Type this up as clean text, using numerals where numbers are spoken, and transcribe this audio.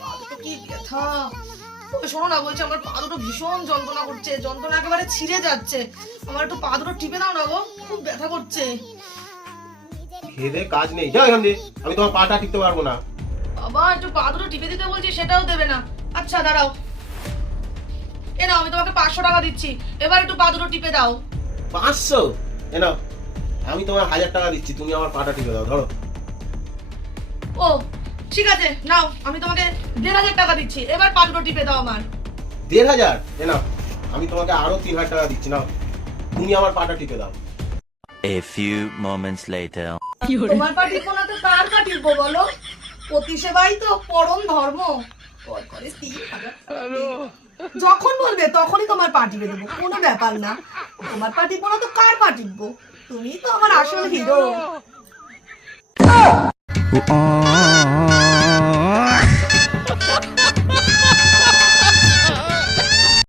পা দুটো কি ব্যথা। ওই শোনো না, বলছি আমার পা দুটো ভীষণ যন্ত্রণা করছে, যন্ত্রণা একেবারে ছিঁড়ে যাচ্ছে। আমার একটু পা দুটো টিপে দাও না গো, খুব ব্যথা করছে। খেয়ে কাজ নেই, যাও এখান দিয়ে, আমি তোমার পাটা টিপতে পারবো না। বাবা একটু পা দুটো টিপে দিতে বলছি, সেটাও দেবে না। আচ্ছা দাঁড়াও, এ নাও আমি তোমাকে 500 টাকা দিচ্ছি, এবার একটু পা দুটো টিপে দাও। 500? এ নাও, আমি তোমার 1000 টাকা দিচ্ছি, তুমি আমার পাটা টিপে দাও, ধরো। ও ঠিক আছে, নাও আমি তোমাকে 1500 টাকা দিচ্ছি, এবার পা দুটো টিপে দাও আমার। 1500? এ নাও, আমি তোমাকে আরো 3000 টাকা দিচ্ছি, নাও তুমি আমার পাটা টিপে দাও। A few moments later. তোমার পা টিপবো না তো কার পা টিপবো বলো? পতি সেবাই তো পরম ধর্ম। কর করে 3000 টাকা। যখন বলবে তখনই তোমার পা টিপে দেবো, কোনো ব্যাপার না। তোমার পা টিপবো না তো কার পা টিপবো? তুমি তো আমার আসল হিরো।